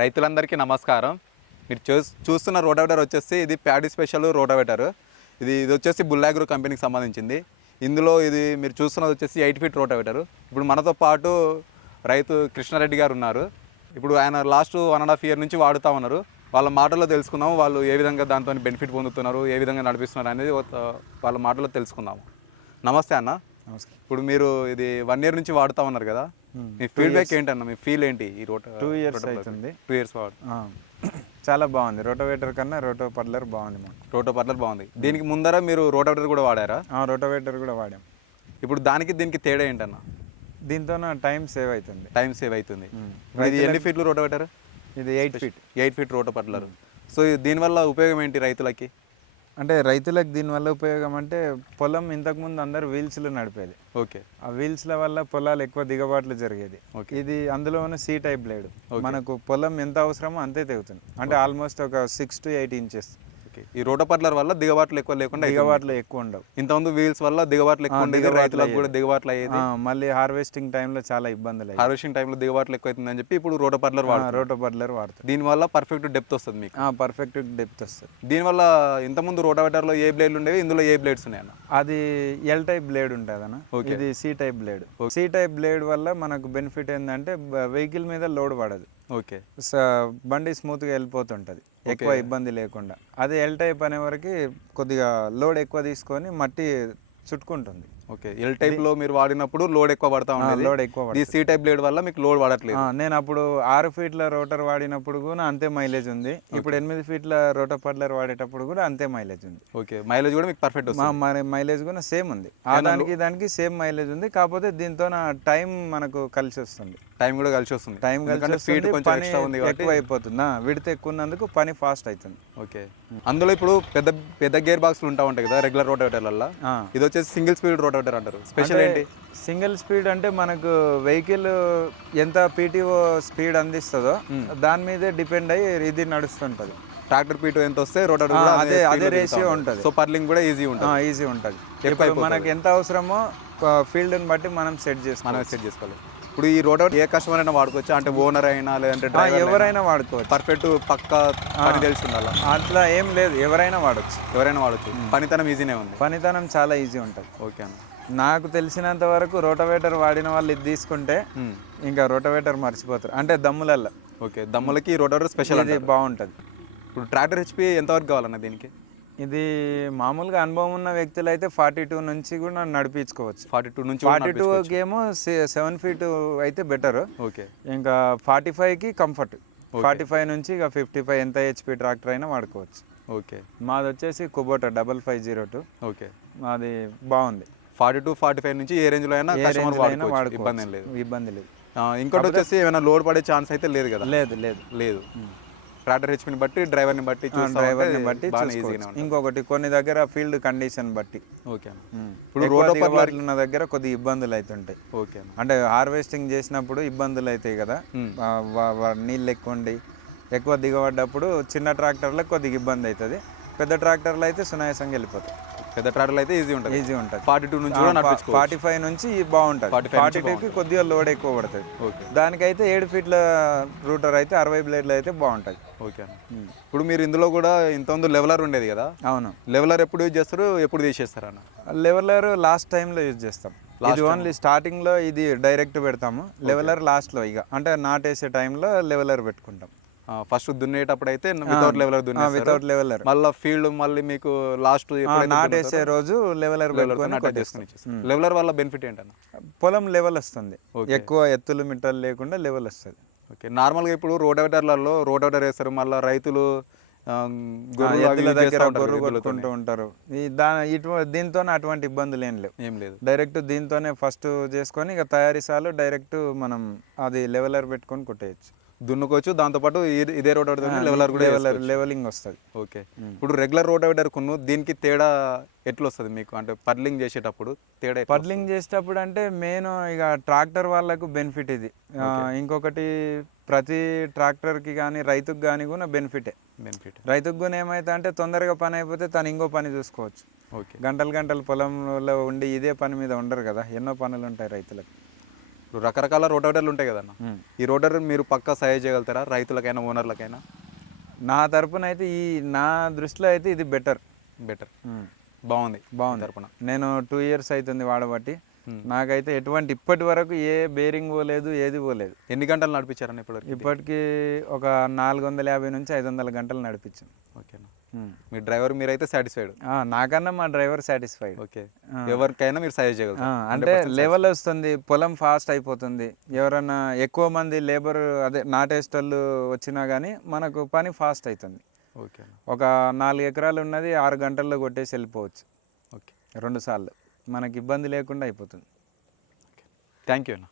రైతులందరికీ నమస్కారం. మీరు చూస్తున్న రోటావేటర్ వచ్చేసి ఇది ప్యాడీ స్పెషల్ రోటావేటర్. ఇది వచ్చేసి బుల్లాగ్రో కంపెనీకి సంబంధించింది. ఇందులో ఇది మీరు చూస్తున్నది వచ్చేసి 8 ఫీట్ రోటావేటర్. ఇప్పుడు మనతో పాటు రైతు కృష్ణారెడ్డి గారు ఉన్నారు. ఇప్పుడు ఆయన లాస్ట్ 1.5 ఇయర్ నుంచి వాడుతూ ఉన్నారు. వాళ్ళ మాటల్లో తెలుసుకుందాము, వాళ్ళు ఏ విధంగా దాంతో బెనిఫిట్ పొందుతున్నారు, ఏ విధంగా నడిపిస్తున్నారు అనేది వాళ్ళ మాటల్లో తెలుసుకుందాము. నమస్తే అన్న. నమస్కారం. ఇప్పుడు మీరు ఇది 1 ఇయర్ నుంచి వాడుతూ ఉన్నారు కదా, మీ ఫీడ్బ్యాక్ ఏంటన్న? మీ ఫీల్ ఏంటి? ఈ 2 ఇయర్స్ అవుతుంది. 2 ఇయర్స్ వాడు చాలా బాగుంది. రోటోవేటర్ కన్నా రోటో పడ్లర్ బాగుంది. మాకు రోటో పర్లర్ బాగుంది. దీనికి ముందర మీరు రోటావేటర్ కూడా వాడారా? రోటోవేటర్ కూడా వాడాం. ఇప్పుడు దీనికి తేడా ఏంటన్న? దీంతో టైం సేవ్ అవుతుంది. టైం సేవ్ అవుతుంది. ఇది ఎన్ని ఫీట్లు రోటావేటర్? ఇది 8 ఫీట్. 8 ఫీట్ రోటో పర్లర్. సో దీనివల్ల ఉపయోగం ఏంటి రైతులకి? అంటే రైతులకు దీనివల్ల ఉపయోగం అంటే పొలం ఇంతకుముందు అందరు వీల్స్లో నడిపేది. ఓకే. ఆ వీల్స్ల వల్ల పొలాలు ఎక్కువ దిగబాట్లు జరిగేది. ఇది అందులో ఉన్న C టైప్ బ్లేడ్. మనకు పొలం ఎంత అవసరమో అంతే తెగుతుంది. అంటే ఆల్మోస్ట్ ఒక 6 to 8 inches. ఈ రోటో పర్లర్ వల్ల దిగబాట్లు ఎక్కువ లేకుండా దిగబాట్లు ఎక్కువ ఉండవు. ఇంతకుముందు వీల్స్ వల్ల దిగబాట్లు ఎక్కువ ఉండేది, రైతులకు కూడా దిగబాట్లు అయ్యేది. మళ్ళీ హార్వెస్టింగ్ టైంలో చాలా ఇబ్బందులు. హార్వెస్టింగ్ టైంలో దిగబాట్లు ఎక్కువ అవుతుందని చెప్పి ఇప్పుడు రోటో పర్లర్ వాడుతుంది. దీనివల్ల పర్ఫెక్ట్ డెప్త్ వస్తుంది మీకు. పర్ఫెక్ట్ డెప్త్ వస్తుంది. దీనివల్ల ఇంతకుముందు రోటావేటర్లో ఏ బ్లేడ్లు ఉండేవి, ఇందులో ఏ బ్లేడ్స్ ఉన్నాయన్న? అది L టైప్ బ్లేడ్ ఉంటుంది అన్న. ఇది C type blade. C type blade వల్ల మనకు బెనిఫిట్ ఏంటంటే వెహికల్ మీద లోడ్ పడదు. ఓకే. బండి స్మూత్గా వెళ్ళిపోతుంటుంది, ఎక్కువ ఇబ్బంది లేకుండా. అదే L టైప్ అనే వరకు కొద్దిగా లోడ్ ఎక్కువ తీసుకొని మట్టి చుట్టుకుంటుంది. ఓకే. L టైప్ లో మీరు వాడినప్పుడు లోడ్ ఎక్కువ పడతా ఉండేది. లోడ్ ఎక్కువ. ఈ C టైప్ బ్లేడ్ వల్ల మీకు లోడ్ పడట్లేదు. నేను అప్పుడు 6 ఫీట్ల రోటర్ వాడినప్పుడు కూడా అంతే మైలేజ్ ఉంది. ఇప్పుడు 8 ఫీట్ల రోటర్ పడ్లర్ వాడేటప్పుడు కూడా అంతే మైలేజ్ ఉంది. ఓకే. మైలేజ్ కూడా మీకు పర్ఫెక్ట్ వస్తుంది. మైలేజ్ కూడా సేమ్ ఉంది. దానికి సేమ్ మైలేజ్ ఉంది. కాకపోతే దీంతో టైం మనకు కలిసి వస్తుంది. టైం కూడా కలిసి వస్తుంది. ఫీట్ కొంచెం ఎక్స్ట్రా ఉంది, ఎక్కువ అయిపోతుంది. విడత ఎక్కువ ఉన్నందుకు పని ఫాస్ట్ అవుతుంది. ఓకే. అందులో ఇప్పుడు పెద్ద పెద్ద గేర్ బాక్స్లు ఉంటాయి కదా రెగ్యులర్ రోటావేటర్ల, ఇది వచ్చేసి సింగిల్ స్పీడ్ రోటావేటర్ అంటారు. స్పెషల్ ఏంటి? సింగిల్ స్పీడ్ అంటే మనకు వెహికల్ ఎంత PTO స్పీడ్ అందిస్తుందో దాని మీదే డిపెండ్ అయ్యి ఇది నడుస్తుంటది. ట్రాక్టర్ PTO ఎంత వస్తే రోటావేటర్ కూడా అదే రేషియో ఉంటుంది. సో పర్లింగ్ కూడా ఈజీ ఉంటుంది. ఇప్పుడు మనకి ఎంత అవసరమో ఫీల్డ్ని బట్టి మనం సెట్ చేసుకోవాలి. ఇప్పుడు ఈ రోటావేటర్ ఏ కస్టమర్ అయినా వాడుకోవచ్చు, అంటే ఓనర్ అయినా లేదంటే ఎవరైనా వాడుకోవచ్చు. పర్ఫెక్ట్ పక్క పని తెలిసి ఉండాలి. అట్లా ఏం లేదు, ఎవరైనా వాడచ్చు. పనితనం ఈజీనే ఉంది. పనితనం చాలా ఈజీ ఉంటుంది. ఓకే అన్న. నాకు తెలిసినంత వరకు రోటావేటర్ వాడిన వాళ్ళు ఇది తీసుకుంటే ఇంకా రోటావేటర్ మర్చిపోతారు. అంటే దమ్ములల్లో. ఓకే. దమ్ములకి రోటావేటర్ స్పెషల్ ఇది బాగుంటుంది. ఇప్పుడు ట్రాక్టర్ HP ఎంతవరకు కావాలన్న దీనికి? ఇది మామూలుగా అనుభవం ఉన్న వ్యక్తులు అయితే 42 నుంచి కూడా నడిపించుకోవచ్చు. 42 నుంచి 42కి ఏమో 7 ఫీట్ అయితే బెటర్. ఓకే. ఇంకా 45కి కంఫర్ట్. 45 నుంచి ఇక 55 ఎంత HP ట్రాక్టర్ అయినా వాడుకోవచ్చు. ఓకే. మాది వచ్చేసి కుబోటా 5502. ఓకే. అది బాగుంది. 42, 45 నుంచి ఏ రేంజ్లో అయినా వాడుకోవచ్చు, ఇబ్బంది లేదు. ఇంకోటి వచ్చేసి ఏమైనా లోడ్ పడే ఛాన్స్ అయితే లేదు కదా? లేదు. ట్రాక్టర్ HPని బట్టి డ్రైవర్ని బట్టి ఇంకొకటి కొన్ని దగ్గర ఫీల్డ్ కండిషన్ బట్టి. ఓకే. ఇప్పుడు రోటోపర్లర్ ఉన్న దగ్గర కొద్ది ఇబ్బందులు అవుతుంటాయి. ఓకే. అంటే హార్వెస్టింగ్ చేసినప్పుడు ఇబ్బందులు అవుతాయి కదా, నీళ్ళు ఎక్కువ ఉండి ఎక్కువ దిగబడ్డప్పుడు చిన్న ట్రాక్టర్లకు కొద్దిగా ఇబ్బంది అవుతుంది. పెద్ద ట్రాక్టర్లు అయితే సునాయాసంగా వెళ్ళిపోతాయి. పెద్ద ట్రాక్టర్లు అయితే ఈజీ ఉంటుంది. 42 నుంచి 45 నుంచి బాగుంటుంది. 42కి కొద్దిగా లోడ్ ఎక్కువ పడుతుంది. దానికైతే 7 ఫీట్ల రూటర్ అయితే 60 బ్లేడ్లు అయితే బాగుంటుంది. ఓకే. ఇప్పుడు మీరు ఇందులో కూడా ఇంతకుముందు లెవెలర్ ఉండేది కదా? అవును. లెవెలర్ ఎప్పుడు యూజ్ చేస్తారు, ఎప్పుడు తీసేస్తారు అన్న? లెవెలర్ లాస్ట్ టైంలో యూజ్ చేస్తాం. ఇది ఓన్లీ స్టార్టింగ్లో ఇది డైరెక్ట్ పెడతాము. లెవెలర్ లాస్ట్లో ఇక అంటే నాటేసే టైంలో లెవెలర్ పెట్టుకుంటాం. ఫస్ట్ దున్నేటప్పుడు అయితే వితౌట్ లెవెలర్ మళ్ళీ ఫీల్డ్ మళ్ళీ మీకు లాస్ట్ నాటేసే రోజు లెవెలర్ లెవెలర్ వల్ల బెనిఫిట్ ఏంటన్నా? పొలం లెవెల్ వస్తుంది, ఎక్కువ ఎత్తులు మిట్టలు లేకుండా లెవెల్ వస్తుంది. ఓకే. నార్మల్గా ఇప్పుడు రోటావేటర్లలో రోటావేటర్ వేస్తారు, మళ్ళీ రైతులు గొర్రె కొట్టుకుంటూ ఉంటారు. దీంతో అటువంటి ఇబ్బందులు ఏం లేదు. డైరెక్ట్ దీంతోనే ఫస్ట్ చేసుకొని ఇక తయారీ సార్లు డైరెక్ట్ మనం అది లెవెలర్ పెట్టుకొని కొట్టేయచ్చు, దున్నుకోవచ్చు. దాంతోపాటు ఇదే రోటావేటర్ లెవెలింగ్ వస్తుంది. ఓకే. ఇప్పుడు రెగ్యులర్ రోటావేటర్ కును దీనికి తేడా ఎట్లా వస్తుంది మీకు? అంటే పర్లింగ్ చేసేటప్పుడు తేడా? పర్లింగ్ చేసేటప్పుడు అంటే మెయిన్ ఇక ట్రాక్టర్ వాళ్ళకు బెనిఫిట్ ఇది. ఇంకొకటి ప్రతి ట్రాక్టర్కి కానీ రైతుకు కానీ కూడా బెనిఫిట్. రైతుకు కూడా ఏమైతే అంటే తొందరగా పని అయిపోతే తను ఇంకో పని చూసుకోవచ్చు. గంటలు పొలంలో ఉండి ఇదే పని మీద ఉండరు కదా, ఎన్నో పనులు ఉంటాయి రైతులకు. ఇప్పుడు రకరకాల రోటావేటర్లు ఉంటాయి కదన్న, ఈ రోటావేటర్ మీరు పక్కా సహాయం చేయగలుగుతారా రైతులకైనా ఓనర్లకైనా? నా తరపున అయితే నా దృష్టిలో అయితే ఇది బెటర్. బాగుంది బాగుంది తరపున. నేను 2 ఇయర్స్ అవుతుంది వాడబట్టి. నాకైతే ఇప్పటి వరకు ఏ బేరింగ్ పోలేదు, ఏది పోలేదు. ఎన్ని గంటలు నడిపించారన్న ఇప్పటివరకు? ఇప్పటికి ఒక 450 నుంచి 500 గంటలు నడిపించాను. ఓకేనా, మీ డ్రైవర్ మీరైతే సాటిస్ఫైడ్? నాకన్నా మా డ్రైవర్ సాటిస్ఫైడ్. ఓకే, ఎవరికైనా మీరు సజెస్ట్ చేయగలుగుతారు? అంటే లెవెల్ వస్తుంది, పొలం ఫాస్ట్ అయిపోతుంది. ఎవరన్నా ఎక్కువ మంది లేబర్ అదే నాటేస్టోళ్ళు వచ్చినా కానీ మనకు పని ఫాస్ట్ అవుతుంది. ఓకే, ఒక 4 ఎకరాలు ఉన్నది 6 గంటల్లో కొట్టేసి వెళ్ళిపోవచ్చు. ఓకే, 2 సార్లు మనకి ఇబ్బంది లేకుండా అయిపోతుంది. థ్యాంక్ యూ అన్న.